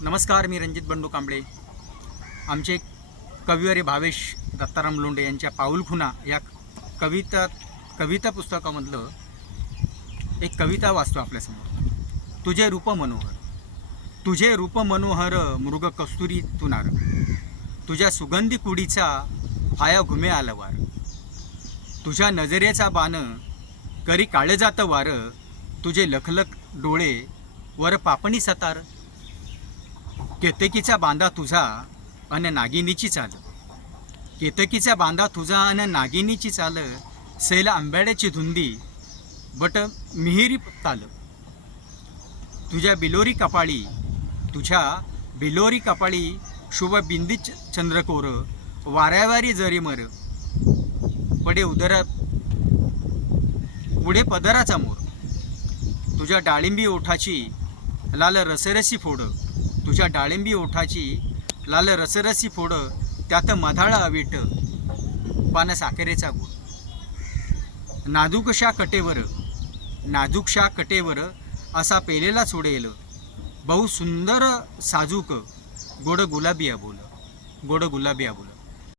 नमस्कार, मी रणजित बंडू कांबळे. आमचे कविवर्य भावेश दत्ताराम लोंढे यांच्या पाऊलखुणा या कविता पुस्तकामधलं एक कविता वाचतो आपल्यासमोर. तुझे रूप मनोहर मृग कस्तुरी तुनार, तुझ्या सुगंधी कुडीचा फाया घुमे आलवार, तुझ्या नजरेचा बाण करी काळजात वार, तुझे लखलख डोळे वर पापणी सतार, केतकीचा बांधा तुझा अन नागिनीची चाल, केतकीचा बांधा तुझा अन नागिनीची चाल, सैल आंब्याड्याची धुंदी बट मिहिरी ताल, तुझ्या बिलोरी कपाळी शुभ बिंदी चंद्रकोर, वाऱ्यावारी जरीमर पुढे पदराचा मोर, तुझ्या डाळिंबी ओठाची लाल रसरसी फोड, तुझ्या डाळिंबी ओठाची लाल रसरसी फोड, त्यात मधाळ अवीट पान साखरेचा गोड, नाजूकशा कटेवर असा पेलेला सोडेल, बहु सुंदर साजूक गोड गुलाबी अबोल.